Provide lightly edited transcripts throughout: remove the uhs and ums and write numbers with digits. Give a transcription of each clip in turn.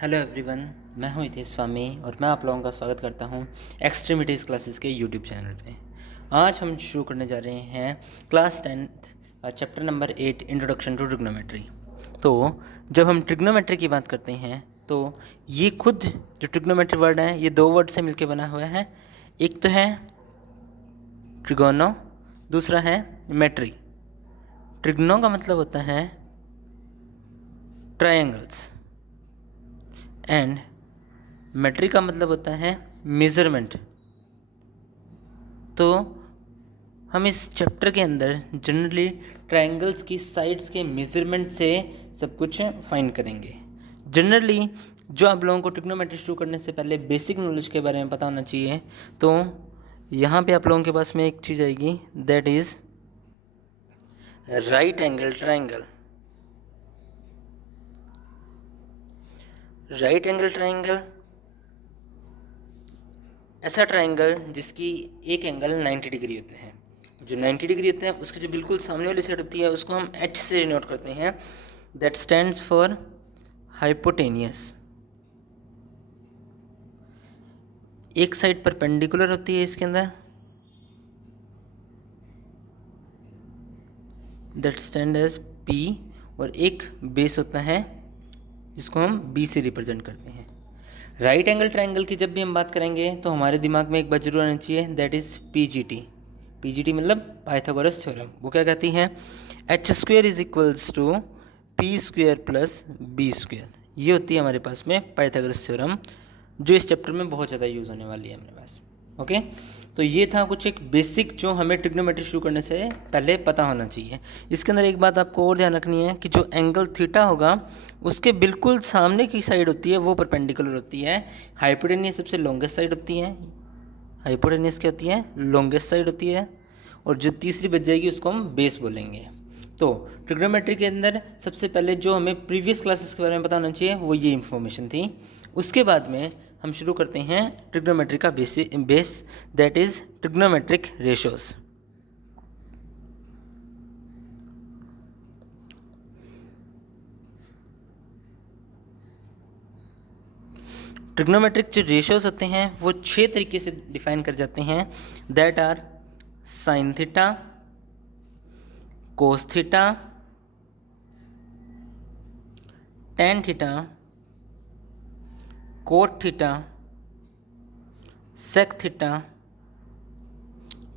Hello everyone, मैं हूं हितेश स्वामी और मैं आप लोगों का स्वागत करता हूं एक्सट्रीमिटीज़ क्लासेस के यूट्यूब चैनल पे। आज हम शुरू करने जा रहे हैं class 10th chapter number 8 introduction to trigonometry. तो जब हम ट्रिग्नोमेट्री की बात करते हैं तो ये खुद जो ट्रिग्नोमेट्री वर्ड है ये दो वर्ड से मिलकर बना हुआ है। एक तो है ट्रिगोनो, दूसरा है मेट्री। ट्रिग्नो का मतलब होता है ट्रायंगल्स एंड मेट्री का मतलब होता है मेज़रमेंट। तो हम इस चैप्टर के अंदर जनरली ट्रायंगल्स की साइड्स के मेज़रमेंट से सब कुछ फाइंड करेंगे। जनरली जो आप लोगों को ट्रिग्नोमेट्री शुरू करने से पहले बेसिक नॉलेज के बारे में पता होना चाहिए। तो यहाँ पे आप लोगों के पास में एक चीज़ आएगी, that is right angle triangle. Right angle triangle ऐसा ट्रायंगल जिसकी एक एंगल 90 डिग्री होते हैं। जो 90 डिग्री होते हैं उसकी जो बिल्कुल सामने वाली साइड होती है उसको हम एच से डिनोट करते हैं, दैट स्टैंड्स फॉर हाइपोटेनियस। एक साइड परपेंडिकुलर होती है इसके अंदर, दैट स्टैंड एज पी, और एक बेस होता है जिसको हम बी से रिप्रेजेंट करते हैं। राइट एंगल ट्रायंगल की जब भी हम बात करेंगे तो हमारे दिमाग में एक बात जरूर आनी चाहिए, दैट इज़ पीजीटी। पीजीटी मतलब पाइथागोरस थ्योरम। वो क्या कहती है, H square is equals to P square plus B square. ये होती है हमारे पास में पाइथागोरस थ्योरम, जो इस चैप्टर में बहुत ज़्यादा यूज़ होने वाली है हमारे पास। ओके, तो ये था कुछ एक बेसिक जो हमें ट्रिग्नोमेट्री शुरू करने से पहले पता होना चाहिए। इसके अंदर एक बात आपको और ध्यान रखनी है कि जो एंगल थीटा होगा उसके बिल्कुल सामने की साइड होती है वो परपेंडिकुलर होती है। हाइपोटेनियस सबसे लॉन्गेस्ट साइड होती है, हाइपोटेनियस क्या होती है, लॉन्गेस्ट साइड होती है, और जो तीसरी बच जाएगी उसको हम बेस बोलेंगे। तो ट्रिग्नोमेट्री के अंदर सबसे पहले जो हमें प्रीवियस क्लासेस के बारे में पता होना चाहिए वो ये इन्फॉर्मेशन थी। उसके बाद में हम शुरू करते हैं ट्रिग्नोमेट्री का base, that is trigonometric ratios. Trigonometric जो रेशोस होते हैं वो 6 तरीके से डिफाइन कर जाते हैं, that are sine theta, cos theta, tan theta, cot theta, sec theta,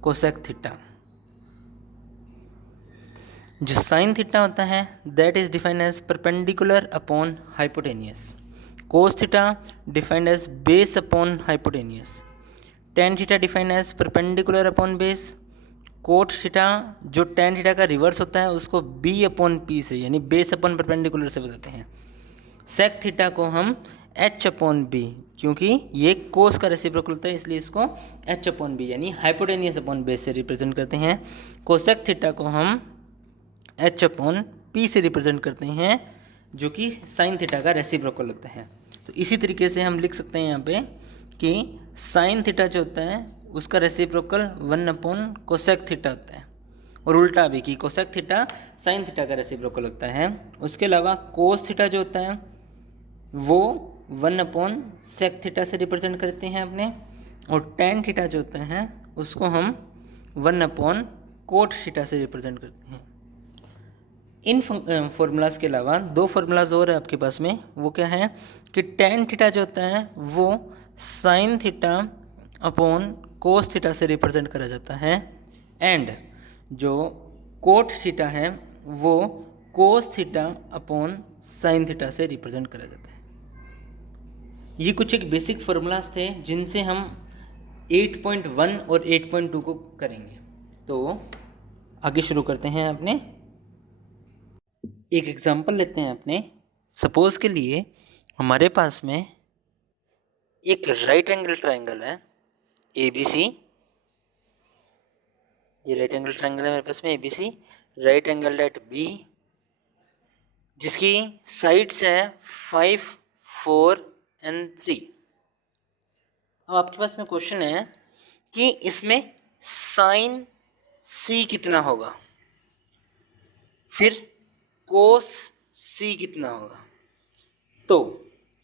cosec theta. जो साइन थीटा होता है that is defined as perpendicular upon hypotenuse. Cos theta defined as base upon hypotenuse. Tan theta defined as perpendicular upon base. Cot theta जो tan theta का reverse होता है उसको B upon P से यानी base upon perpendicular से बताते हैं। सेक थीटा को हम एच अपॉन बी, क्योंकि ये कोस का रेसिप्रोकल होता है इसलिए इसको एच अपॉन बी यानी हाइपोटेनियस अपॉन बेस से रिप्रेजेंट करते हैं। कोसेक थीटा को हम एच अपॉन पी से रिप्रेजेंट करते हैं जो कि साइन थीटा का रेसिप्रोकल होता है। तो इसी तरीके से हम लिख सकते हैं यहाँ पे कि साइन थीटा जो होता है उसका रेसिप्रोकल 1 अपॉन कोसेक थीटा होता है, और उल्टा भी कि कोसेक थीटा साइन थीटा का रेसिप्रोकल होता है। उसके अलावा कोस थीटा जो होता है वो 1 अपॉन सेक थीटा से रिप्रेजेंट करते हैं अपने, और टेन थीटा जो होता है उसको हम 1 अपॉन कोट थीटा से रिप्रेजेंट करते हैं। इन फॉर्मूलाज के अलावा दो फार्मूलाज और है आपके पास में, वो क्या है कि टेन थीटा जो होता है वो sine theta upon cos theta से रिप्रेजेंट करा जाता है, एंड जो कोट थीटा है वो cos theta upon sine theta से रिप्रेजेंट करा जाता है। ये कुछ एक बेसिक फार्मूलाज थे जिनसे हम 8.1 और 8.2 को करेंगे। तो आगे शुरू करते हैं अपने एक एग्जांपल लेते हैं अपने। सपोज के लिए हमारे पास में एक राइट एंगल ट्रायंगल है ए बी सी। ये राइट एंगल ट्रायंगल है मेरे पास में A B C, right angle at B, जिसकी साइड्स है 5, 4 एंड 3। अब आपके पास में क्वेश्चन है कि इसमें साइन सी कितना होगा, फिर कोस सी कितना होगा। तो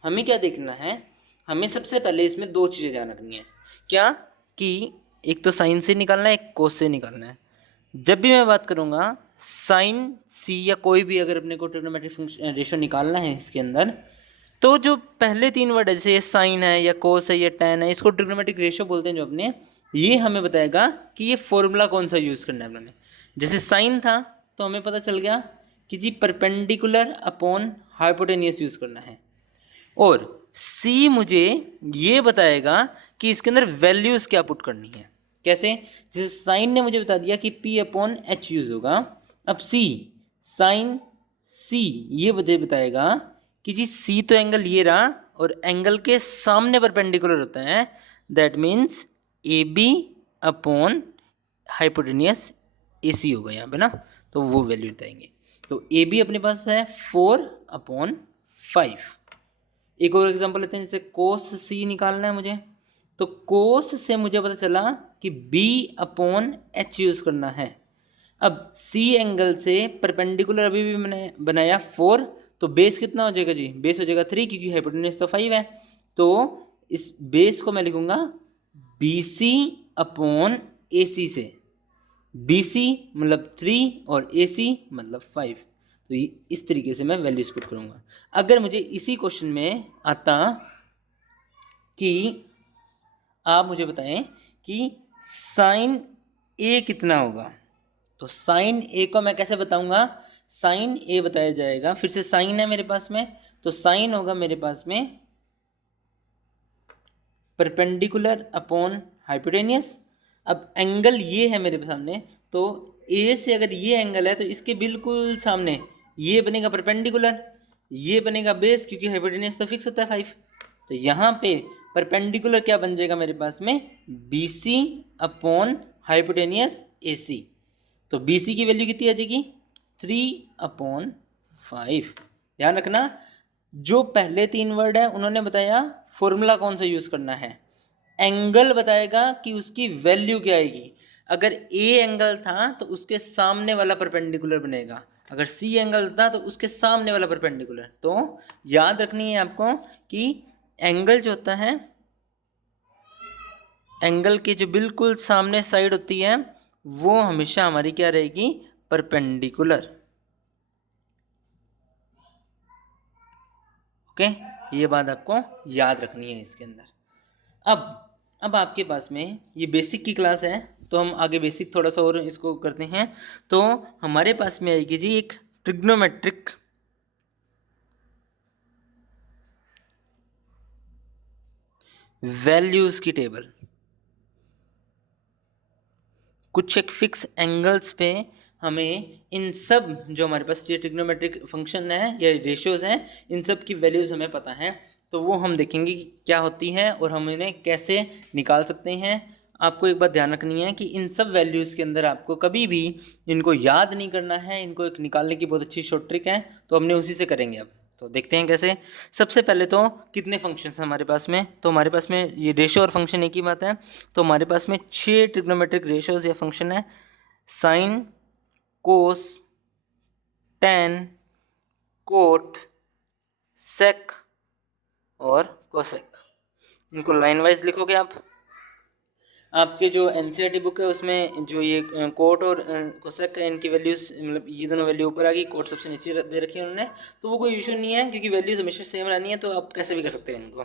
हमें क्या देखना है, हमें सबसे पहले इसमें दो चीज़ें ध्यान रखनी है। क्या कि एक तो साइन से निकालना है, एक कोस से निकालना है। जब भी मैं बात करूँगा साइन सी या कोई भी अगर अपने को ट्रिग्नोमेट्रिक फंक्शन रेशियो निकालना है इसके अंदर, तो जो पहले तीन वर्ड है जैसे ये साइन है या कोस है या टेन है, इसको ट्रिग्नोमेट्रिक रेशियो बोलते हैं जो अपने, ये हमें बताएगा कि ये फॉर्मूला कौन सा यूज़ करना है अपने। जैसे साइन था तो हमें पता चल गया कि जी परपेंडिकुलर अपॉन हाइपोटेनियस यूज़ करना है, और सी मुझे ये बताएगा कि इसके अंदर वैल्यूज़ क्या पुट करनी है। कैसे, जैसे साइन ने मुझे बता दिया कि पी अपॉन एच यूज़ होगा, अब सी साइन सी ये बताएगा कि जी सी तो एंगल ये रहा और एंगल के सामने परपेंडिकुलर होता है, that means A B upon hypotenuse A C होगा यहाँ पे ना, तो वो वैल्यू बताएंगे। तो ए बी अपने पास है 4/5। एक और एग्जांपल लेते हैं, जैसे कोस सी निकालना है मुझे, तो कोस से मुझे पता चला कि बी अपॉन एच यूज़ करना है। अब सी एंगल से परपेंडिकुलर अभी भी मैंने बनाया 4, तो बेस कितना हो जाएगा जी, बेस हो जाएगा 3 क्योंकि हाइपोटेन्यूज तो 5 है। तो इस बेस को मैं लिखूंगा बी सी अपॉन ए सी से, बी सी मतलब 3 और ए सी मतलब 5। तो इस तरीके से मैं वैल्यूज पुट करूंगा। अगर मुझे इसी क्वेश्चन में आता कि आप मुझे बताएं कि साइन ए कितना होगा, तो साइन ए को मैं कैसे बताऊंगा, साइन ए बताया जाएगा, फिर से साइन है मेरे पास में, तो साइन होगा मेरे पास में परपेंडिकुलर अपॉन हाइपोटेनियस। अब एंगल ये है मेरे सामने, तो ए से अगर ये एंगल है तो इसके बिल्कुल सामने ये बनेगा परपेंडिकुलर, ये बनेगा बेस क्योंकि हाइपोटेनियस तो फिक्स होता है 5। तो यहाँ पे परपेंडिकुलर क्या बन जाएगा मेरे पास में, B C upon hypotenuse A C. तो बी सी की वैल्यू कितनी आ जाएगी, 3/5। ध्यान रखना जो पहले तीन वर्ड है उन्होंने बताया फॉर्मूला कौन सा यूज़ करना है, एंगल बताएगा कि उसकी वैल्यू क्या आएगी। अगर ए एंगल था तो उसके सामने वाला परपेंडिकुलर बनेगा, अगर सी एंगल था तो उसके सामने वाला परपेंडिकुलर। तो याद रखनी है आपको कि एंगल जो होता है, एंगल की जो बिल्कुल सामने साइड होती है वो हमेशा हमारी क्या रहेगी, परपेंडिकुलर। ओके, ये बात आपको याद रखनी है इसके अंदर। अब आपके पास में ये बेसिक की क्लास है, तो हम आगे बेसिक थोड़ा सा और इसको करते हैं। तो हमारे पास में आएगी जी एक ट्रिग्नोमेट्रिक वैल्यूज की टेबल। कुछ एक फिक्स एंगल्स पे हमें इन सब जो हमारे पास ये ट्रिग्नोमेट्रिक फंक्शन है या रेशियोज हैं, इन सब की वैल्यूज़ हमें पता है, तो वो हम देखेंगे कि क्या होती है और हम इन्हें कैसे निकाल सकते हैं। आपको एक बात ध्यान रखनी है कि इन सब वैल्यूज़ के अंदर आपको कभी भी इनको याद नहीं करना है, इनको एक निकालने की बहुत अच्छी शॉर्ट ट्रिक है, तो हमने उसी से करेंगे। अब तो देखते हैं कैसे। सबसे पहले तो कितने फंक्शंस हैं हमारे पास में, तो हमारे पास में ये रेशो और फंक्शन एक ही बात है। तो हमारे पास में 6 ट्रिग्नोमेट्रिक रेशोज या फंक्शन है, साइन, कोस, टेन, कोट, सेक और कोसेक। इनको लाइन वाइज लिखोगे आप। आपके जो एनसीईआरटी बुक है उसमें जो ये कोट और कोसेक है, इनकी वैल्यूज मतलब ये दोनों वैल्यू ऊपर आ गई, कोट सबसे नीचे दे रखी है उन्होंने, तो वो कोई इशू नहीं है क्योंकि वैल्यूज हमेशा सेम रहनी है, तो आप कैसे भी कर सकते हैं इनको।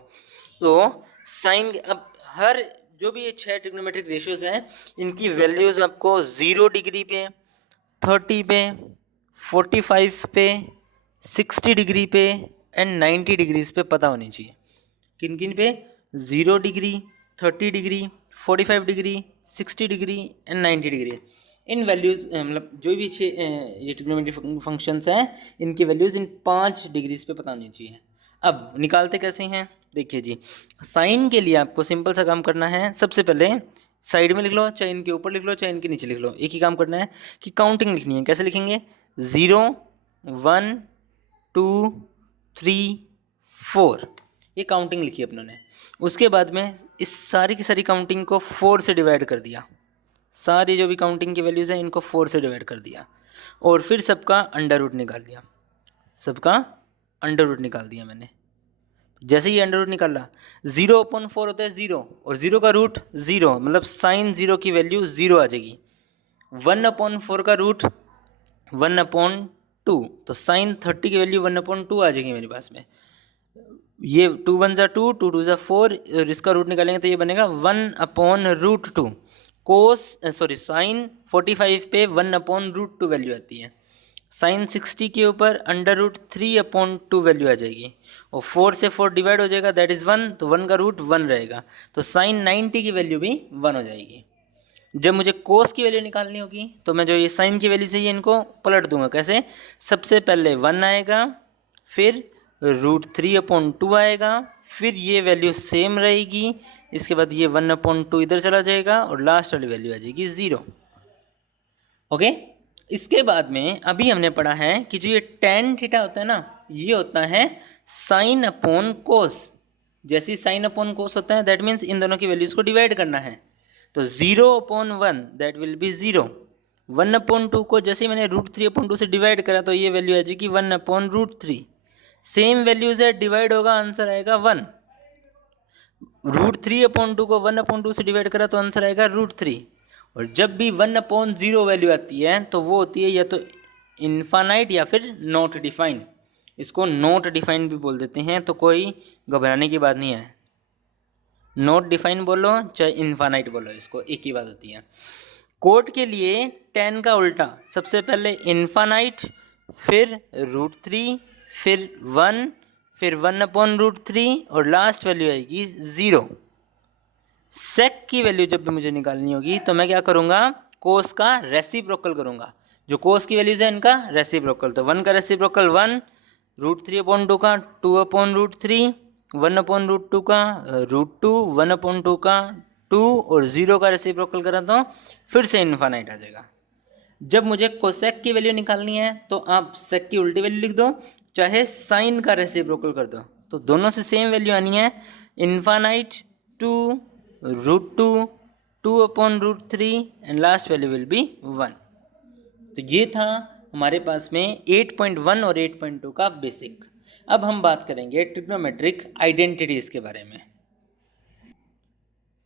तो साइन, अब हर जो भी ये 6 ट्रिग्नोमेट्रिक रेशियोज हैं इनकी वैल्यूज आपको 0 डिग्री पे, 30 पे, 45 पे, 60 डिग्री पे एंड 90 डिग्रीज पे पता होनी चाहिए। किन किन पे, 0 degree, 30 degree, 45 degree, 60 degree and 90 degree. In values मतलब जो भी ये ट्रिग्नोमेट्रिक फंक्शंस हैं इनकी वैल्यूज़ इन 5 डिग्रीज पे पता होनी चाहिए। अब निकालते कैसे हैं, देखिए जी। साइन के लिए आपको सिंपल सा काम करना है, सबसे पहले साइड में लिख लो, चाहे इनके ऊपर लिख लो चाहे इनके नीचे लिख लो, एक ही काम करना है कि काउंटिंग लिखनी है। कैसे लिखेंगे, 0, 1, 2, 3, 4, ये काउंटिंग लिखी अपनों ने। उसके बाद में इस सारी की सारी काउंटिंग को 4 से डिवाइड कर दिया, सारी जो भी काउंटिंग की वैल्यूज़ हैं इनको 4 से डिवाइड कर दिया, और फिर सबका अंडर रूट निकाल लिया, सबका अंडर रूट निकाल दिया मैंने। जैसे ही अंडर रूट निकाला, 0/4 होता है 0, और 0 का रूट 0, मतलब साइन 0 की वैल्यू 0 आ जाएगी। 1/4 का रूट 1/2, तो साइन 30 की वैल्यू 1/2 आ जाएगी मेरे पास में। ये 2 1 ज़ा 2, 2 2 ज़ा 4, और इसका रूट निकालेंगे तो ये बनेगा 1/√2। कोस सॉरी साइन 45 पे 1/√2 वैल्यू आती है। साइन 60 के ऊपर √3/2 वैल्यू आ जाएगी, और 4 से 4 डिवाइड हो जाएगा, दैट इज़ 1, तो 1 का रूट 1 रहेगा, तो साइन 90 की वैल्यू भी 1 हो जाएगी। जब मुझे कोस की वैल्यू निकालनी होगी तो मैं जो ये साइन की वैल्यू चाहिए इनको पलट दूंगा। कैसे? सबसे पहले 1 आएगा, फिर √3/2 आएगा, फिर ये वैल्यू सेम रहेगी, इसके बाद ये 1/2 इधर चला जाएगा, और लास्ट वाली वैल्यू आ जाएगी 0। ओके, इसके बाद में अभी हमने पढ़ा है कि जो ये tan थीटा होता है ना, ये होता है साइन अपॉन कोस। जैसे ही साइन अपॉन कोस होता है, दैट मीन्स इन दोनों की वैल्यूज को डिवाइड करना है, तो 0/1 दैट विल बी 0। 1/2 को जैसे ही मैंने √3/2 से डिवाइड करा तो ये वैल्यू आ जाएगी 1/√3। सेम वैल्यूज है, डिवाइड होगा, आंसर आएगा 1। √3/2 को 1/2 से डिवाइड करा तो आंसर आएगा √3। और जब भी 1/0 वैल्यू आती है तो वो होती है या तो इनफाइनाइट या फिर नॉट डिफाइंड। इसको नॉट डिफाइंड भी बोल देते हैं, तो कोई घबराने की बात नहीं है। नॉट डिफाइन बोलो चाहे इनफाइनाइट बोलो, इसको एक ही बात होती है। कोट के लिए tan का उल्टा, सबसे पहले इनफाइनाइट, फिर √3, फिर 1, फिर 1/√3, और लास्ट वैल्यू आएगी 0। सेक की वैल्यू जब भी मुझे निकालनी होगी तो मैं क्या करूँगा? कोस का रेसिप्रोकल करूँगा। जो कोस की वैल्यूज है इनका रेसिप्रोकल, तो 1 का रेसिप्रोकल 1, √3/2 का 2/√3, 1/√2 का √2, 1/2 का 2, और 0 का रेसिप्रोकल करा तो फिर से इनफाइनाइट आ जाएगा। जब मुझे कोसेक की वैल्यू निकालनी है तो आप सेक की उल्टी वैल्यू लिख दो, चाहे साइन का रेसिप्रोकल कर दो, तो दोनों से सेम वैल्यू आनी है। Infinite 2, √2, 2/√3, and last value will be 1। तो ये था हमारे पास में 8.1 और 8.2 का बेसिक। अब हम बात करेंगे ट्रिग्नोमेट्रिक आइडेंटिटीज के बारे में।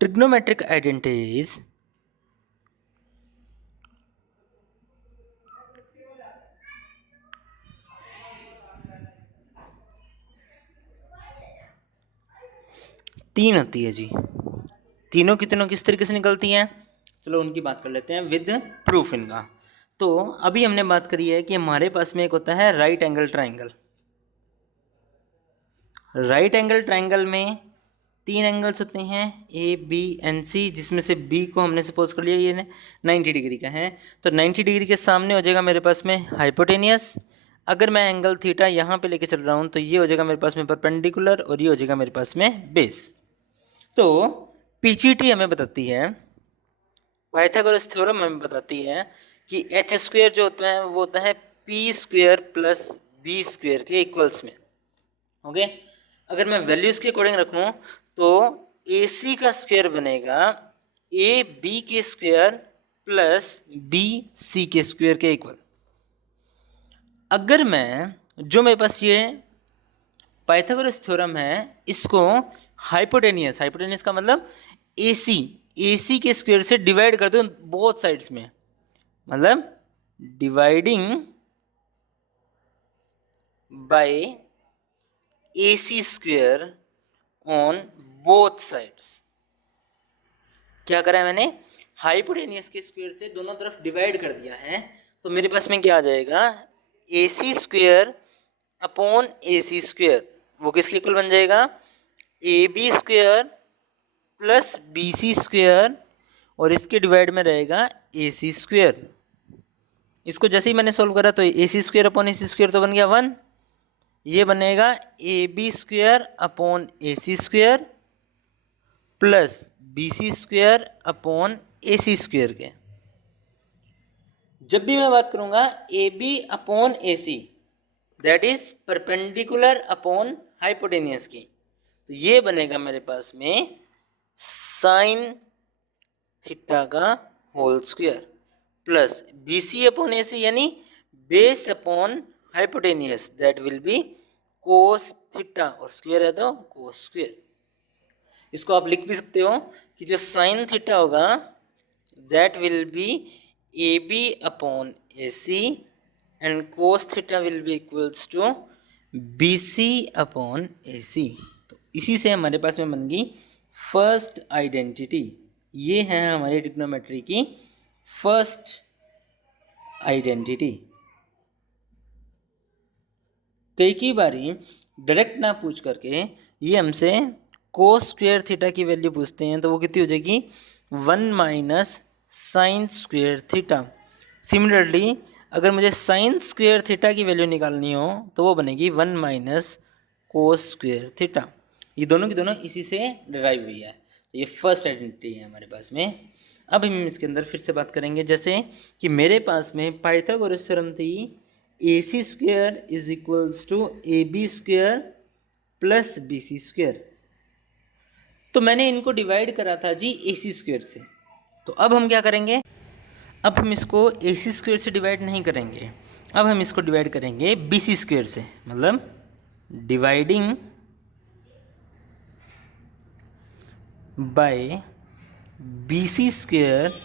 ट्रिग्नोमेट्रिक आइडेंटिटीज तीन होती है जी। तीनों की तीनों किस तरीके से निकलती हैं, चलो उनकी बात कर लेते हैं विद प्रूफ इनका। तो अभी हमने बात करी है कि हमारे पास में एक होता है right angle triangle. Right angle triangle में 3 एंगल्स होते हैं, ए बी एंड सी, जिसमें से बी को हमने सपोज कर लिया ये 90 डिग्री का है, तो 90 डिग्री के सामने हो जाएगा मेरे पास में हाइपोटेनियस। अगर मैं एंगल थीटा यहाँ पे लेके चल रहा हूँ तो ये हो जाएगा मेरे पास में परपेंडिकुलर, और ये हो जाएगा मेरे पास में बेस। तो पीजीटी हमें बताती है, पाइथागोरस थ्योरम हमें बताती है कि h² जो होता है वो होता है p² + b² के इक्वल्स में। ओके, अगर मैं वैल्यूज के अकॉर्डिंग रखूं तो AC का स्क्वायर बनेगा AB² + BC² के इक्वल। अगर मैं जो मेरे पास ये पाइथागोरस थ्योरम है इसको हाइपोटेनियस का मतलब AC के स्क्वायर से डिवाइड कर दो बोथ साइड्स में, मतलब dividing bye AC² on both sides. क्या करा है मैंने? हाइपोटेनियस के स्क्वायर से दोनों तरफ डिवाइड कर दिया है, तो मेरे पास में क्या आ जाएगा? AC² अपॉन AC², वो किसके इक्वल बन जाएगा? AB² + BC², और इसके डिवाइड में रहेगा AC²। इसको जैसे ही मैंने सोल्व करा तो AC² अपॉन AC² तो बन गया 1, ये बनेगा AB² upon AC² + BC² upon AC² के। जब भी मैं बात करूंगा AB upon AC, that is perpendicular upon hypotenuse की, तो ये बनेगा मेरे पास में साइन थीटा का whole square plus BC upon AC यानी base upon hypotenuse, that will be cos theta और स्क्वायर है तो कोस स्क्वायर। इसको आप लिख भी सकते हो कि जो साइन थीटा होगा that will be A B upon A C and cos theta will be equals to B C upon A C. तो इसी से हमारे पास में बन गई फर्स्ट आइडेंटिटी। ये है हमारी ट्रिग्नोमेट्री की फर्स्ट आइडेंटिटी। कई बारी डायरेक्ट ना पूछ करके ये हमसे कोस स्क्वायर थीटा की वैल्यू पूछते हैं, तो वो कितनी हो जाएगी 1 minus sine square theta. Similarly अगर मुझे साइन स्क्वायर थीटा की वैल्यू निकालनी हो तो वो बनेगी 1 माइनस कोस स्क्वायर थीटा। ये दोनों की दोनों इसी से डिराइव हुई है। तो ये फर्स्ट आइडेंटिटी है हमारे पास में। अब हम इसके अंदर फिर से बात करेंगे, जैसे कि मेरे पास में पाइथागोरस थ्योरम थी A C square is equals to A B square plus B C square. तो मैंने इनको डिवाइड करा था जी ए सी स्क्वायर से। तो अब हम क्या करेंगे, अब हम इसको ए सी स्क्वायर से डिवाइड नहीं करेंगे, अब हम इसको डिवाइड करेंगे बी सी स्क्वायर से। मतलब dividing by B C square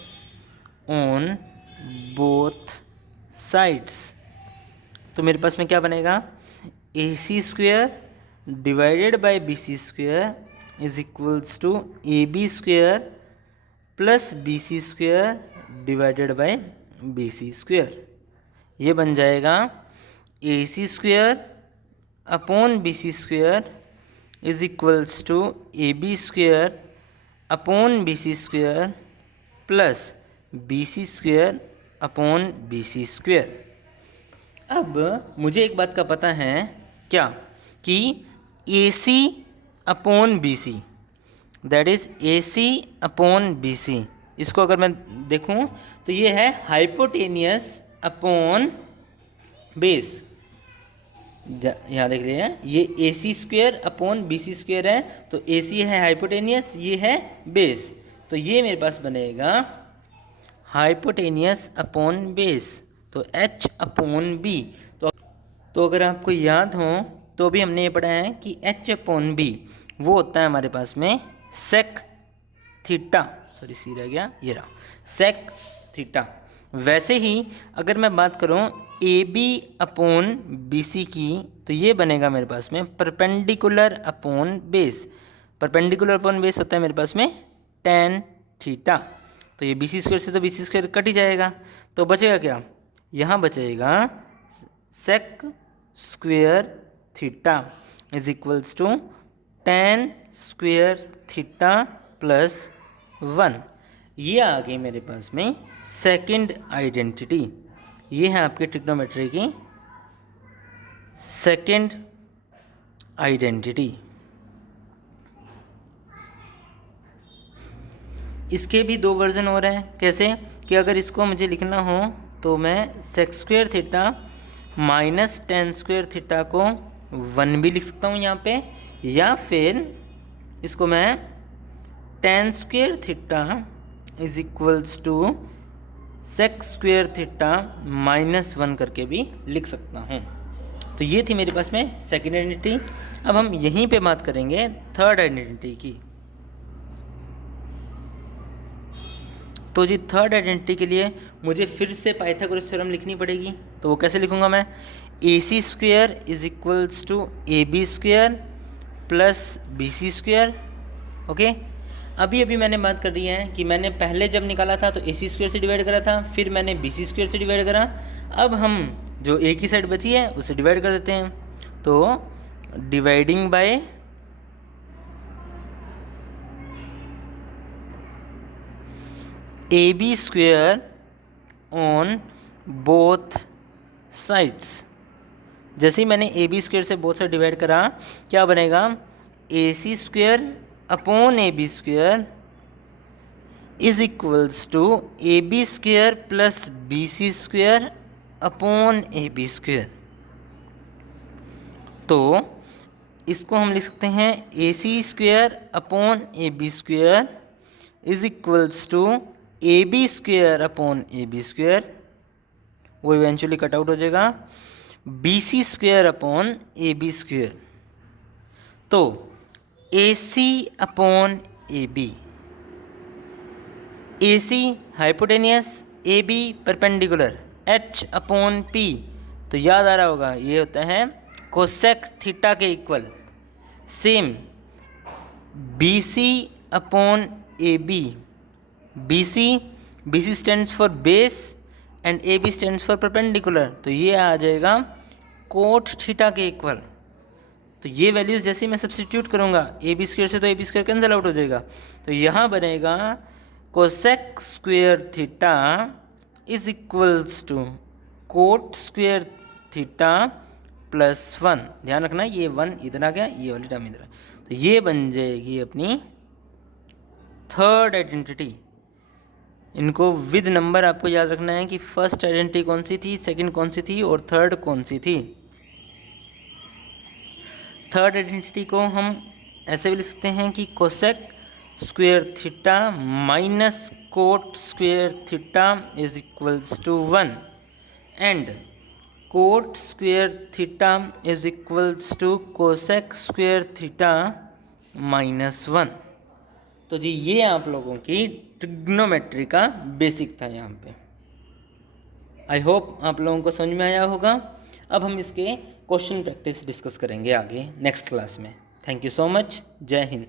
on both sides. तो मेरे पास में क्या बनेगा, A C square divided by B C square is equals to A B square plus B C square divided by B C square. ये बन जाएगा A C square upon B C square is equals to A B square upon B C square plus B C square upon B C square. अब मुझे एक बात का पता है क्या, कि A C upon B C that is A C upon B C, इसको अगर मैं देखूं तो ये है हाइपोटेनियस अपॉन बेस। यहाँ देख लीजिए, ये A C square upon B C square है, तो ए सी है हाइपोटेनियस, ये है बेस, तो ये मेरे पास बनेगा हाइपोटेनियस अपॉन बेस, तो एच अपॉन बी। तो अगर आपको याद हो तो भी हमने ये पढ़ा है कि एच अपॉन बी वो होता है हमारे पास में सेक थीटा, सॉरी सी रह गया, ये रहा सेक थीटा। वैसे ही अगर मैं बात करूं A B upon B C की, तो ये बनेगा मेरे पास में perpendicular upon base. Perpendicular upon base होता है मेरे पास में टेन थीटा। तो ये बी सी स्क्वायर से तो बी सी स्क्वायर कट ही जाएगा, तो बचेगा क्या, यहाँ बचेगा sec square theta is equals to tan square theta plus 1। ये आ गई मेरे पास में सेकंड आइडेंटिटी। ये है आपके ट्रिग्नोमेट्री की सेकंड आइडेंटिटी। इसके भी दो वर्जन हो रहे हैं। कैसे कि अगर इसको मुझे लिखना हो तो मैं sec square theta minus tan square theta को 1 भी लिख सकता हूँ यहाँ पे, या फिर इसको मैं tan square theta is equals to sec square theta minus 1 करके भी लिख सकता हूँ। तो ये थी मेरे पास में सेकेंड आइडेंटिटी। अब हम यहीं पे बात करेंगे थर्ड आइडेंटिटी की। तो जी थर्ड आइडेंटिटी के लिए मुझे फिर से पाइथागोरस थ्योरम लिखनी पड़ेगी। तो वो कैसे लिखूंगा मैं, A C square is equals to A B square plus B C square. Okay, अभी मैंने बात कर रही है कि मैंने पहले जब निकाला था तो ए सी स्क्वायर से डिवाइड करा था, फिर मैंने बी सी स्क्वायर से डिवाइड करा। अब हम जो ए की साइड बची है उससे डिवाइड कर देते हैं। तो dividing by A B square on both sides. जैसे ही मैंने ए बी स्क्वायर से बोथ साइड डिवाइड करा, क्या बनेगा, A C square upon A B square is equals to A B square plus B C square upon A B square. तो इसको हम लिख सकते हैं A C square upon A B square is equals to A B square upon A B square, वो eventually cut out हो जाएगा, BC square upon AB square. तो AC upon AB, AC hypotenuse, AB perpendicular, H upon P, तो याद आ रहा होगा ये होता है कोसेक थीटा के equal. Same BC upon AB, BC stands for base and AB stands for perpendicular, तो ये आ जाएगा कोट थीटा के इक्वल। तो ये वैल्यूज़ जैसे मैं सब्सटीट्यूट करूँगा AB स्क्वायर से, तो AB स्क्वायर कैंसिल आउट हो जाएगा। तो यहाँ बनेगा cosec square theta is equals to cot square theta plus 1। ध्यान रखना ये 1 इधर आ गया, ये वाली टर्म इधर। तो ये बन जाएगी अपनी थर्ड आइडेंटिटी। इनको विद नंबर आपको याद रखना है कि फर्स्ट आइडेंटिटी कौन सी थी, सेकंड कौन सी थी और थर्ड कौन सी थी। थर्ड आइडेंटिटी को हम ऐसे भी लिख सकते हैं कि cosec square theta minus cot square theta is equals to 1 and cot square theta is equals to cosec square theta minus 1। तो जी ये आप लोगों की ट्रिग्नोमेट्री का बेसिक था यहाँ पे। आई होप आप लोगों को समझ में आया होगा। अब हम इसके क्वेश्चन प्रैक्टिस डिस्कस करेंगे आगे नेक्स्ट क्लास में। Thank you so much. जय हिंद।